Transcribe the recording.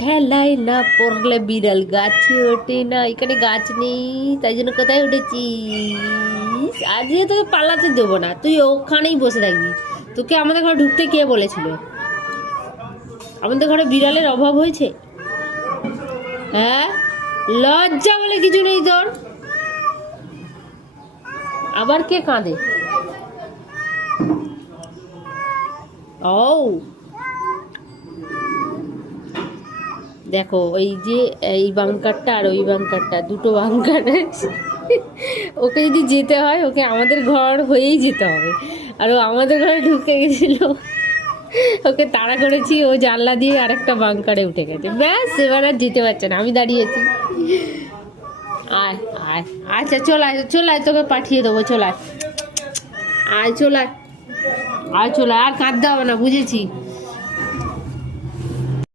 ঠেলায় না পড়লে বিড়াল গাছে ওঠে না, এখানে গাছ নেই তাই জন্য কোথায় উঠেছিস? আজকে তোকে পালাতে দেবো না, তুই ওখানেই বসে থাকবি। তোকে আমাদের ঘরে ঢুকতে কে বলেছিল? আমাদের ঘরে বিড়ালের অভাব হয়েছে? হ্যাঁ, লজ্জা বলে কিছু নেই তোর। আবার কে কাঁদে? ও দেখো, ওই যে এই বাঙ্কারটা আর ওই বাঙ্কারটা, দুটো বাঙ্কার আছে। ওকে যদি যেতে হয়, ওকে আমাদের ঘর হয়েই যেতে হবে। আর ও আমাদের ঘরে ঢুকে গেছিল, ওকে তাড়া করেছি, ও জানলা দিয়ে আরেকটা বাঙ্কারে উঠে গেছে। ব্যাস, এবার আর যেতে পারছে না, আমি দাঁড়িয়েছি। আয় আয়, আচ্ছা চল আয়, চল আয়, তোকে পাঠিয়ে দেবো, চল আয়, আয় চল আয়, আয় চল আয়, আর কাঁদতে হবে না, বুঝেছি।